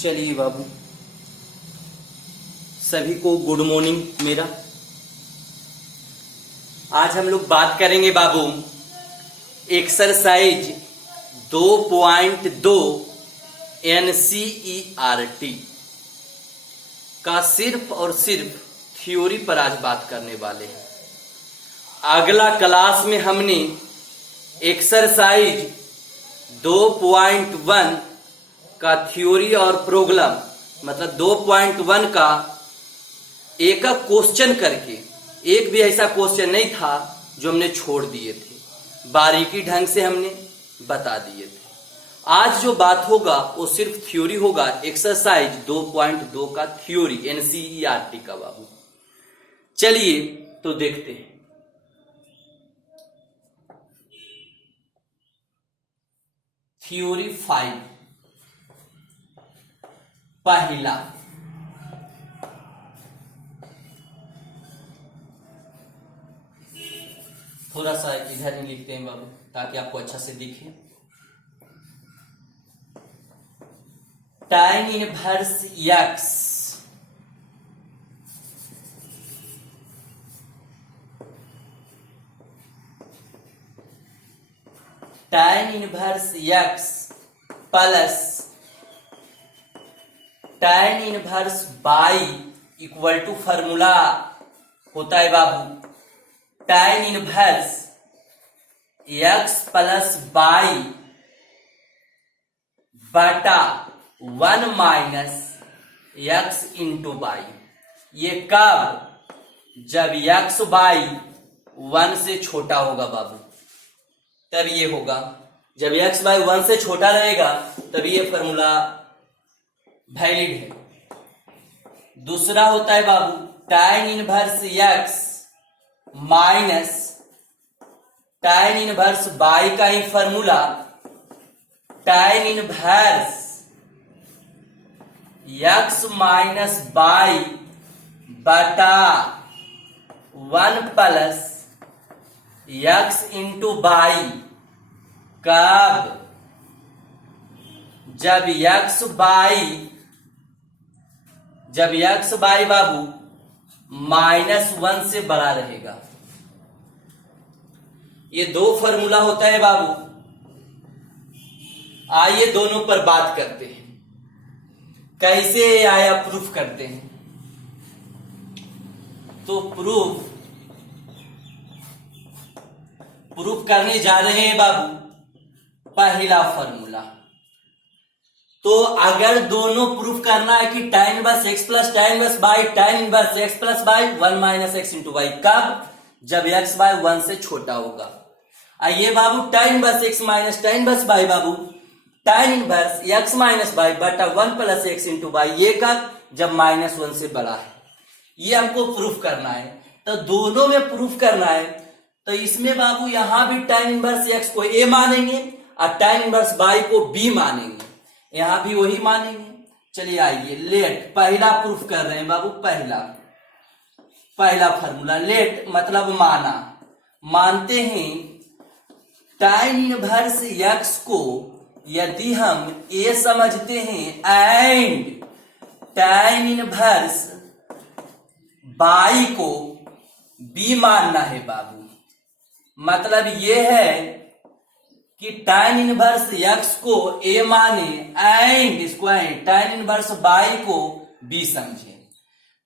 चलिए बाबू, सभी को गुड मॉर्निंग मेरा। आज हम लोग बात करेंगे बाबू एक्सरसाइज 2.2 NCERT का सिर्फ और सिर्फ थ्योरी पर आज बात करने वाले हैं। अगला क्लास में हमने एक्सरसाइज 2.1 का थ्योरी और प्रॉब्लम मतलब 2.1 का एक क्वेश्चन करके, एक भी ऐसा क्वेश्चन नहीं था जो हमने छोड़ दिए थे, बारीकी ढंग से हमने बता दिए थे। आज जो बात होगा वो सिर्फ थ्योरी होगा, एक्सरसाइज 2.2 का थ्योरी NCERT का बाबू। चलिए तो देखते हैं। थ्योरी 5 पहला, थोड़ा सा इधर ही लिखते हैं बाबू ताकि आपको अच्छा से दिखे। tan inverse x tan inverse x plus tan inverse y equal to formula होता है बाबू tan inverse x plus y बटा 1 माइनस x इंटू y। ये कब? जब x y 1 से छोटा होगा बाबू, तब ये होगा। जब x y 1 से छोटा रहेगा तब ये फॉर्मूला वैलिड है। दूसरा होता है बाबू tan inverse x minus tan inverse y का ही formula tan inverse x minus y बटा 1 प्लस x इंटू y। कब? जब x y बाबू -1 से बड़ा रहेगा। ये दो फॉर्मूला होता है बाबू। आइए दोनों पर बात करते हैं, कैसे आया प्रूफ करते हैं। तो प्रूफ करने जा रहे हैं बाबू पहला फॉर्मूला। तो अगर दोनों प्रूफ करना है कि tan inverse x plus tan inverse y, tan inverse x plus y 1 minus x into y. कब? जब x y 1 से छोटा होगा। आइए बाबू tan inverse x minus tan inverse y बाबू tan inverse x minus y बटा 1 प्लस x इंटू वाई। ये कब? जब -1 से बड़ा है। ये हमको प्रूफ करना है। तो दोनों में प्रूफ करना है तो इसमें बाबू यहां भी tan इनवर्स x को a मानेंगे और tan इनवर्स y को b मानेंगे, यहां भी वही मानेंगे। चलिए आइए लेट पहला प्रूफ कर रहे हैं बाबू। पहला फॉर्मूला लेट मतलब मानते हैं tan इनवर्स x को यदि हम a समझते हैं एंड tan इनवर्स y को b मानना है बाबू। मतलब ये है कि tan इनवर्स x को a माने एंड इसको tan इनवर्स y को b समझे।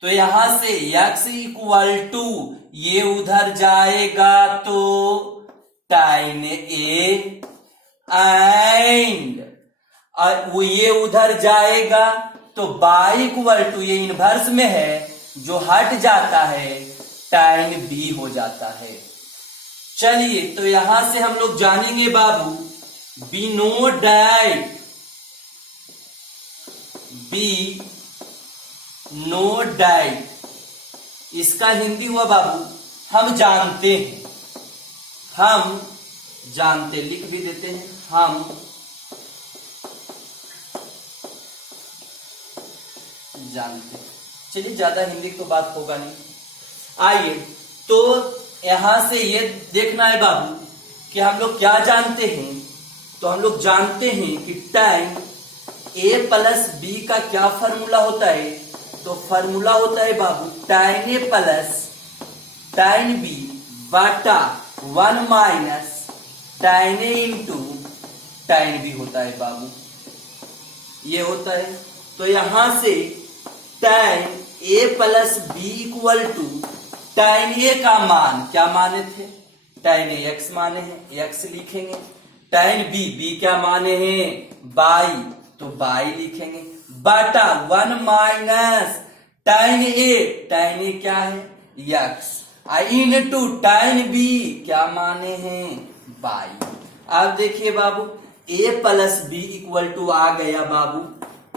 तो यहां से x इक्वल टू ये उधर जाएगा तो tan a एंड वो ये उधर जाएगा तो y इक्वल टू ये इनवर्स में है जो हट जाता है tan b हो जाता है। चलिए तो यहां से हम लोग जानेंगे बाबू बी नो डाइट। इसका हिंदी हुआ बाबू हम जानते लिख भी देते हैं हम जानते। चलिए ज्यादा हिंदी की तो बात होगा नहीं। आइए तो यहां से ये देखना है बाबू कि हम लोग क्या जानते हैं। तो हम लोग जानते हैं कि tan ए प्लस बी का क्या फॉर्मूला होता है? तो फॉर्मूला होता है बाबू tan A plus tan B बटा 1 minus tan A into tan B होता है बाबू, ये होता है। तो यहां से tan A plus B equal to tan A का मान क्या माने थे? tan ए एक्स माने हैं, एक्स लिखेंगे। tan बी क्या माने हैं? बाई, तो बाई लिखेंगे बटा 1 माइनस tan ए क्या है? एक्स इंटू tan बी क्या माने हैं? बाई। अब देखिए बाबू a plus B equal to आ गया बाबू,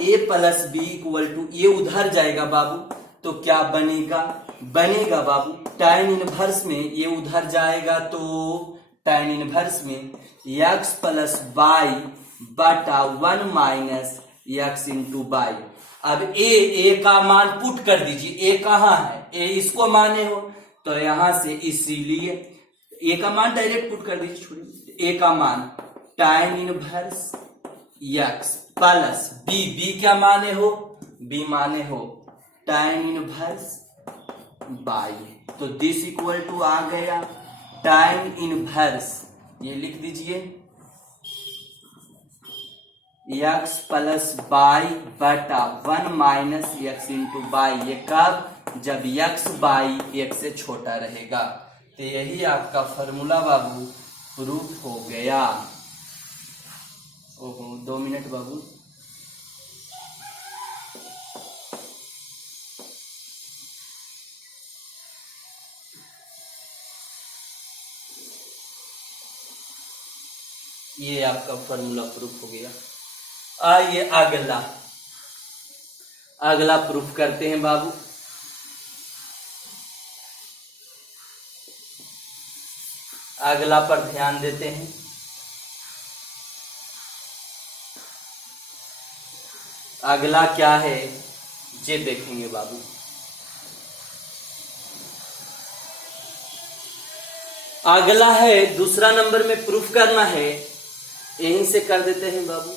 a plus B equal to ये उधर जाएगा बाबू, तो क्या बनेगा? बनेगा बाबू tan इनवर्स में ये उधर जाएगा तो tan इनवर्स में x प्लस बाई बटा 1 माइनस एक्स इंटू बाई। अब ए का मान पुट कर दीजिए, ए कहाँ है? ए इसको माने हो, तो यहां से इसीलिए ए का मान डायरेक्ट पुट कर दीजिए, छोड़िए। ए का मान tan inverse x plus B क्या माने हो? बी माने हो tan इनवर्स बाई, तो दिस इक्वल टू आ गया tan इनवर्स, ये लिख दीजिए एक्स प्लस बाई बटा 1 माइनस एक्स इंटू बाई। ये कब? जब एक्स बाई एक्स से छोटा रहेगा। तो यही आपका फॉर्मूला बाबू प्रूफ हो गया। ओहो 2 मिनट बाबू। ये आपका फॉर्मूला प्रूफ हो गया। आइए अगला प्रूफ करते हैं बाबू। अगला पर ध्यान देते हैं। अगला क्या है ये देखेंगे बाबू। अगला है दूसरा नंबर में प्रूफ करना है, यहीं से कर देते हैं बाबू,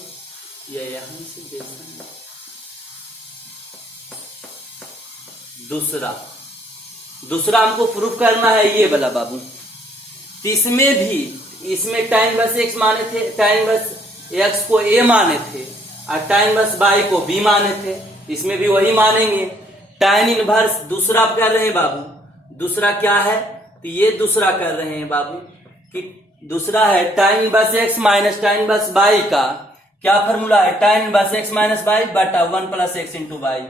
या यहां से देखना। दूसरा हमको प्रूफ करना है ये वाला बाबू। इसमें भी इसमें tan बस एक्स माने थे, tan बस एक्स को a माने थे और tan बस बाई को b माने थे। इसमें भी वही मानेंगे। tan इनवर्स दूसरा कर रहे हैं बाबू। दूसरा क्या है? तो ये दूसरा कर रहे हैं बाबू कि दूसरा है tan inverse x minus tan inverse by का क्या फॉर्मूला है? tan inverse x minus y बटा 1 प्लस एक्स इंटू बाई,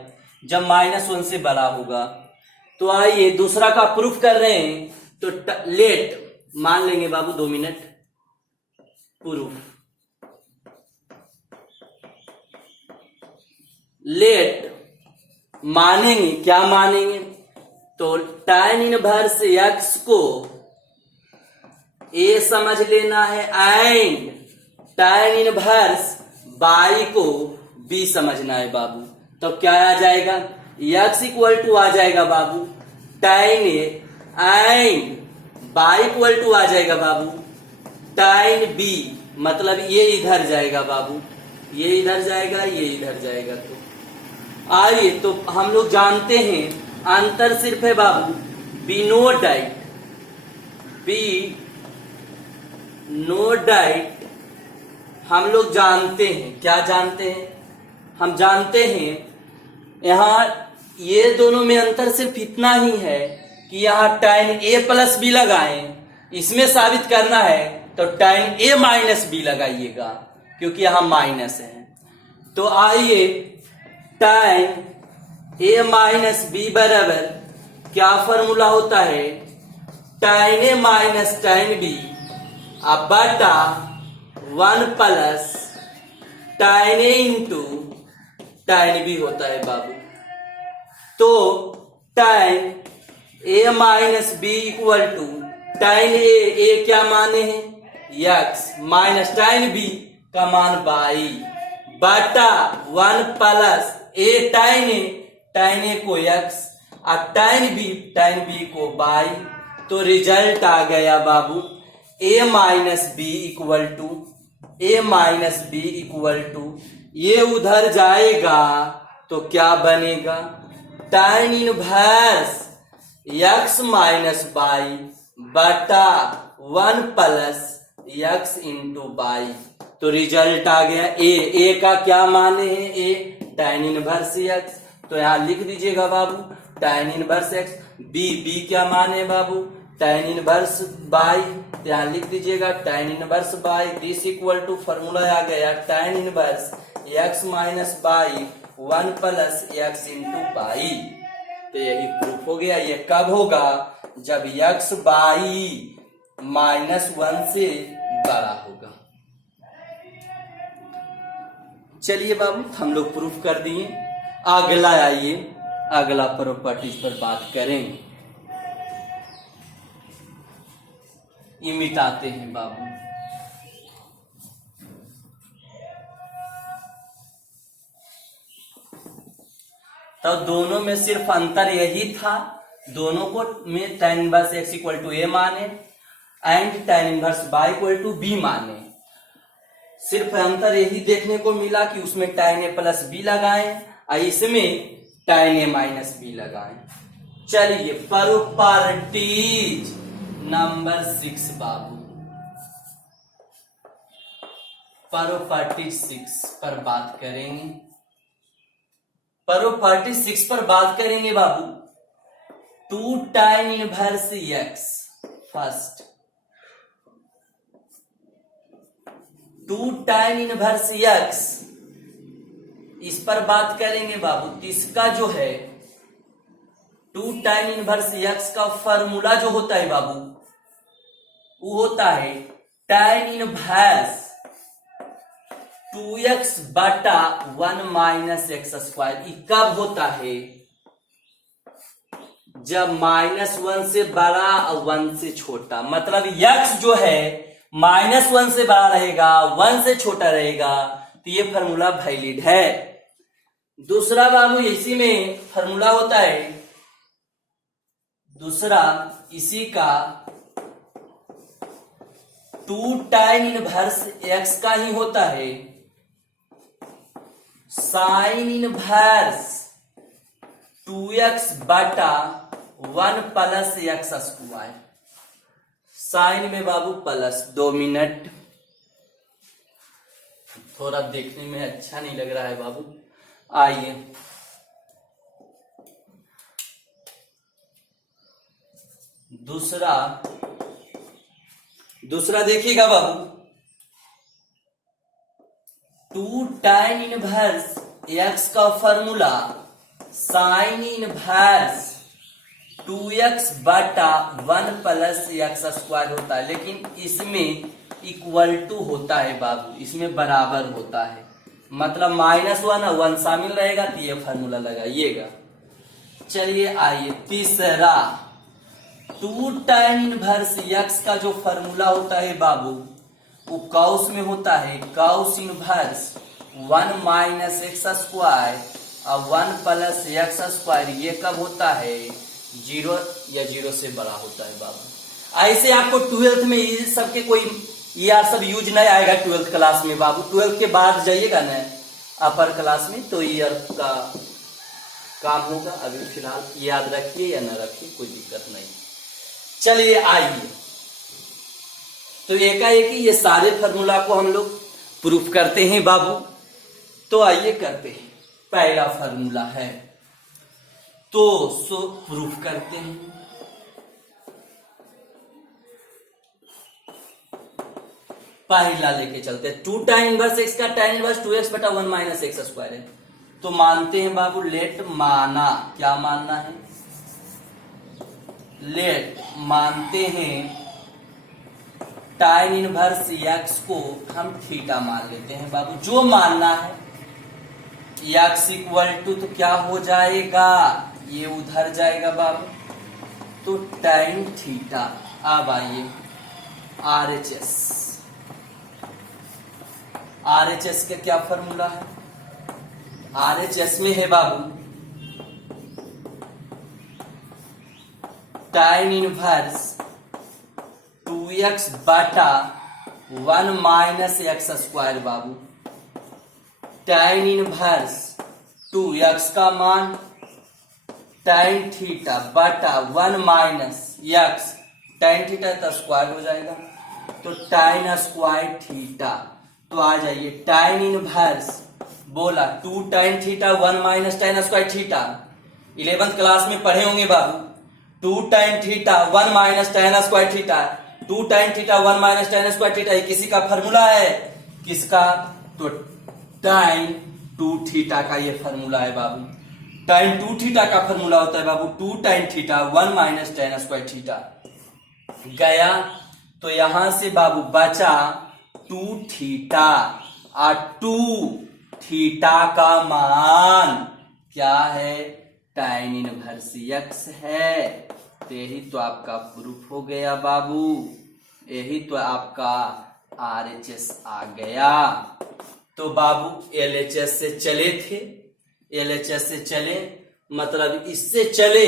जब -1 से बड़ा होगा। तो आइए दूसरा का प्रूफ कर रहे हैं, तो लेट मान लेंगे बाबू 2 मिनट। प्रूफ लेट मानेंगे, क्या मानेंगे? तो tan इनवर्स एक्स को ए समझ लेना है एंड tan इनवर्स बाई को बी समझना है बाबू। तो क्या आ जाएगा? x इक्वल टू आ जाएगा बाबू tan a and y equal to आ जाएगा बाबू tan बी, मतलब ये इधर जाएगा बाबू, ये इधर जाएगा, ये इधर जाएगा। तो आइए तो हम लोग जानते हैं अंतर सिर्फ है बाबू बी नो डाइट, बी नो डाइट हम लोग जानते हैं। क्या जानते हैं? हम जानते हैं यहां ये दोनों में अंतर सिर्फ इतना ही है कि यहां tan ए प्लस बी लगाएं, इसमें साबित करना है तो tan ए माइनस बी लगाइएगा क्योंकि यहां माइनस है। तो आइए tan ए माइनस बी बराबर क्या फॉर्मूला होता है? tan A minus tan B अब बटा 1 plus tan A into tan B होता है बाबू। तो tan A minus B equal to tan A क्या माने हैं? x माइनस tan बी का मान बाई बटा 1 प्लस tan ए को x और tan बी को बाई। तो रिजल्ट आ गया बाबू a minus B equal to ये उधर जाएगा तो क्या बनेगा, tan inverse x minus y बटा 1 प्लस x इंटू बाई। तो रिजल्ट आ गया ए का क्या माने है, ए tan इनवर्स x, तो यहां लिख दीजिएगा बाबू tan इनवर्स x। बी क्या माने बाबू, tan इनवर्स बाई, तो यहां लिख दीजिएगा tan inverse y. This equal to formula आ गया tan inverse x minus y 1 plus x into y. तो यही प्रूफ हो गया। ये कब होगा, जब x बाई -1 से बड़ा होगा। चलिए बाबू हम लोग प्रूफ कर दिए। अगला आइए, अगला प्रॉपर्टीज पर बात करेंगे। ये मिटाते हैं बाबू। तो दोनों में सिर्फ अंतर यही था, दोनों को में tan inverse x equal to a माने and tan inverse y equal to b माने। सिर्फ अंतर यही देखने को मिला कि उसमें tan a प्लस b लगाएं और इसमें tan a माइनस b लगाएं। चलिए प्रॉपर्टीज नंबर 6 बाबू, प्रॉपर्टी 6 पर बात करेंगे। प्रॉपर्टी 6 पर बात करेंगे बाबू। 2 tan inverse x first, 2 tan inverse x, इस पर बात करेंगे बाबू। इसका जो है 2 tan इनवर्स x का फॉर्मूला जो होता है बाबू, वो होता है tan इनवर्स 2x बटा 1 माइनस एक्स स्क्वायर। कब होता है, जब -1 से बड़ा और 1 से छोटा, मतलब x जो है -1 से बड़ा रहेगा 1 से छोटा रहेगा, तो ये फॉर्मूला वैलिड है। दूसरा बाबू इसी में फॉर्मूला होता है, दूसरा इसी का 2 tan इनवर्स x का ही होता है साइन इनवर्स 2x बटा 1 प्लस एक्स स्क्वायर। साइन में बाबू प्लस, 2 मिनट, थोड़ा देखने में अच्छा नहीं लग रहा है बाबू। आइए दूसरा देखिएगा बाबू। 2 tan इनवर्स x का फॉर्मूला साइन इनवर्स 2x बटा 1 प्लस एक्स स्क्वायर होता है, लेकिन इसमें इक्वल टू होता है बाबू, इसमें बराबर होता है, मतलब -1 और 1 शामिल रहेगा, तो ये फॉर्मूला लगाइएगा। चलिए आइए तीसरा, 2 tan इनवर्स x का जो फॉर्मूला होता है बाबू, वो कॉस में होता है cos inverse 1 minus x square और 1 प्लस एक्स स्क्वायर। ये कब होता है, 0 या 0 से बड़ा होता है बाबू। ऐसे आपको 12th में ये सब के कोई ये सब यूज नहीं आएगा 12th क्लास में बाबू। 12th के बाद जाइएगा ना अपर क्लास में, तो ईयर का काम होगा। अभी फिलहाल याद रखिए या ना रखिए, कोई दिक्कत नहीं। चलिए आइए, तो एकाएक ये सारे फॉर्मूला को हम लोग प्रूफ करते हैं बाबू। तो आइए करते हैं। पहला फॉर्मूला है तो प्रूफ करते हैं। पहला लेके चलते हैं। 2 tan इनवर्स x का tan इनवर्स 2x बटा 1 माइनस एक्स स्क्वायर है, तो मानते हैं बाबू, लेट माना, क्या मानना है, लेट मानते हैं tan इनवर्स x को हम थीटा मान लेते हैं बाबू। जो मानना है x इक्वल टू, तो क्या हो जाएगा, ये उधर जाएगा बाबू, तो tan थीटा। अब आइए RHS का क्या फॉर्मूला है, RHS में है बाबू tan इनवर्स 2x बटा 1 माइनस एक्स स्क्वायर बाबू। tan इनवर्स 2x का मान tan थीटा बटा 1 माइनस x, tan थीटा तो स्क्वायर हो जाएगा, तो tan स्क्वायर थीटा। तो आ जाइए tan इनवर्स बोला 2 tan theta 1 minus tan square theta. 11th class में पढ़े होंगे बाबू, 2 tan theta 1 minus tan square theta, 2 tan theta 1 minus tan square theta, ये किसी का फॉर्मूला है, किसका? तो tan 2 थीटा का ये फॉर्मूला है बाबू। tan 2 थीटा का फॉर्मूला होता है बाबू 2 tan theta 1 minus tan square theta. गया तो यहां से बाबू बचा 2 थीटा, और 2 थीटा का मान क्या है? tan इनवर्स x है। तो यही तो आपका प्रूफ हो गया बाबू, यही तो आपका RHS आ गया। तो बाबू LHS से चले थे, LHS से चले मतलब इससे चले,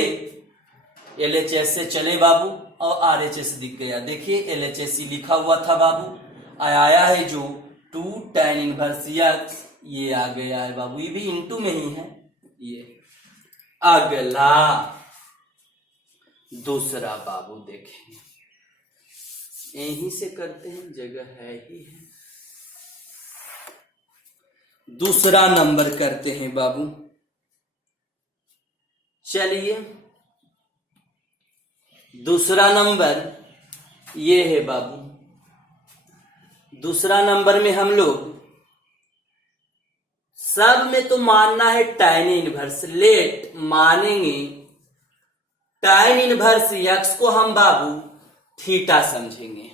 LHS से चले बाबू और RHS दिख गया। देखिए LHS ही लिखा हुआ था बाबू, आया है जो 2 tan इनवर्स x, ये आ गया है बाबू, ये भी इनटू में ही है। ये अगला दूसरा बाबू देखें, यहीं से करते हैं, जगह है ही है। दूसरा नंबर करते हैं बाबू। चलिए दूसरा नंबर ये है बाबू। दूसरा नंबर में हम लोग सब में तो मानना है tan इनवर्स, लेट मानेंगे tan इनवर्स x को हम बाबू थीटा समझेंगे।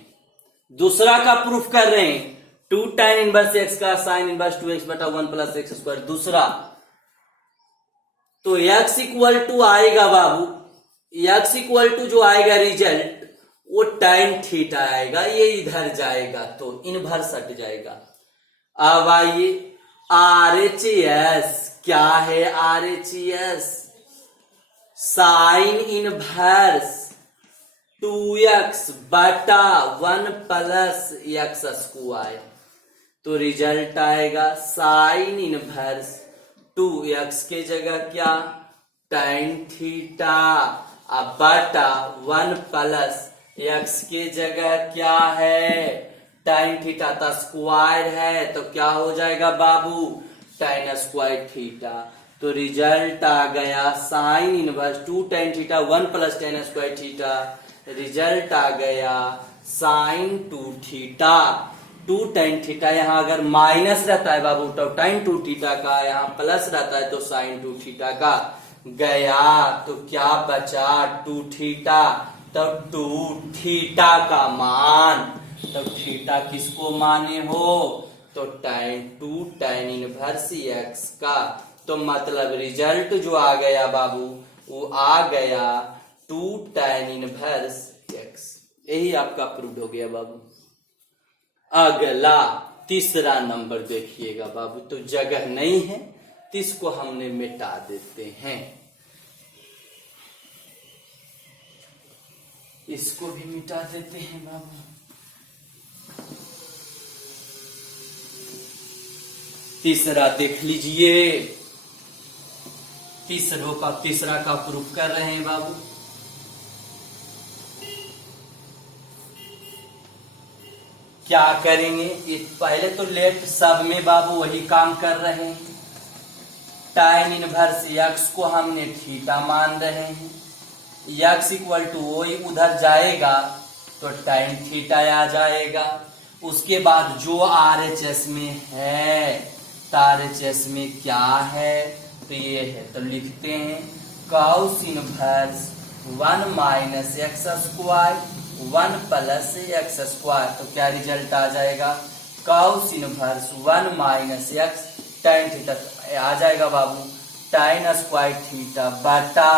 दूसरा का प्रूफ कर रहे हैं 2 tan इनवर्स x का साइन इनवर्स 2x बटा 1 प्लस एक्स स्क्वायर। दूसरा तो x इक्वल टू आएगा बाबू, x इक्वल टू जो आएगा रिजल्ट वो tan थीटा आएगा, ये इधर जाएगा तो इनवर्स हट जाएगा। अब आइए RHS क्या है? RHS साइन इनवर्स 2x बटा 1 प्लस एक्स स्क्वायर। तो रिजल्ट आएगा साइन इनवर्स 2x के जगह क्या? tan थीटा, अब बटा 1 प्लस x के जगह क्या है? tan थीटा का स्क्वायर है, तो क्या हो जाएगा बाबू? tan square theta. तो रिजल्ट आ गया sine inverse 2 tan theta 1 plus tan square theta. Result आ गया साइन 2 थीटा। 2 tan थीटा यहाँ अगर माइनस रहता है बाबू तो tan 2 थीटा का, यहाँ प्लस रहता है तो साइन 2 थीटा का। गया तो क्या बचा? 2 थीटा। तो 2 थीटा का मान, तो थीटा किसको माने हो? तो tan 2 tan इनवर्स x का। तो मतलब रिजल्ट जो आ गया बाबू वो आ गया 2 tan इनवर्स x। यही आपका प्रूव हो गया बाबू। अगला तीसरा नंबर देखिएगा बाबू, तो जगह नहीं है तो इसको हमने मिटा देते हैं, इसको भी मिटा देते हैं बाबू। तीसरा देख लीजिए, तीसरा का प्रूफ कर रहे हैं बाबू। क्या करेंगे? पहले तो लेफ्ट सब में बाबू वही काम कर रहे हैं, tan इनवर्स x को हमने थीटा मान रहे हैं, x इक्वल टू वही उधर जाएगा तो tan थीटा आ जाएगा। उसके बाद जो RHS में है, तो RHS में क्या है? तो ये है, तो लिखते हैं cos inverse 1 minus x square 1 plus x square. तो क्या रिजल्ट आ जाएगा? cos inverse 1 minus x tan theta आ जाएगा बाबू, tan स्क्वायर थीटा बटा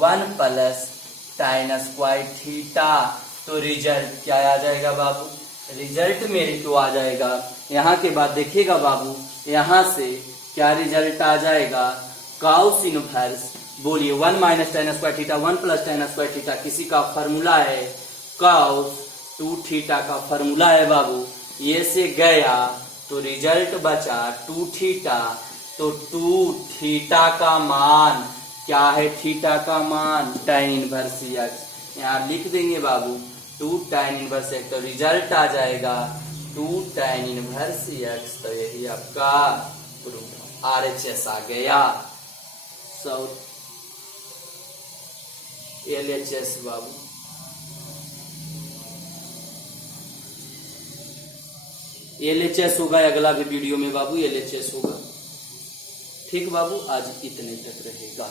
1 प्लस tan स्क्वायर थीटा। तो रिजल्ट क्या आ जाएगा बाबू? रिजल्ट मेरे को आ जाएगा, यहाँ के बाद देखिएगा बाबू, यहाँ से क्या रिजल्ट आ जाएगा? cos इनवर्स बोलिए 1 minus tan square theta 1 plus tan square theta, किसी का फॉर्मूला है cos 2 थीटा का फॉर्मूला है बाबू। ये से गया तो रिजल्ट बचा 2 थीटा। तो 2 थीटा का मान क्या है? थीटा का मान tan इनवर्स x। यहाँ लिख देंगे बाबू 2 tan इनवर्स x, तो रिजल्ट आ जाएगा 2 tan इनवर्स x। तो यही आपका प्रूफ RHS आ गया। LHS बाबू LHS होगा अगला भी वीडियो में बाबू, LHS होगा। ठीक बाबू, आज इतने तक रहेगा।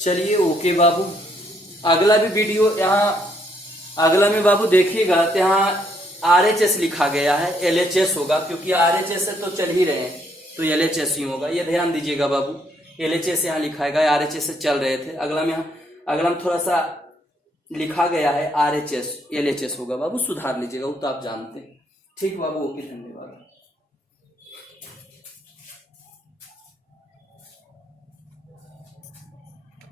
चलिए ओके बाबू, अगला भी वीडियो यहाँ अगला में बाबू देखिएगा तो यहाँ RHS लिखा गया है, LHS होगा, क्योंकि RHS से तो चल ही रहे हैं तो LHS ही होगा। ये ध्यान दीजिएगा बाबू, LHS यहाँ लिखा है, RHS से चल रहे थे। अगला में थोड़ा सा लिखा गया है RHS, LHS होगा बाबू, सुधार लीजिएगा, वो तो आप जानते हैं। ठीक बाबू, ओके, धन्यवाद।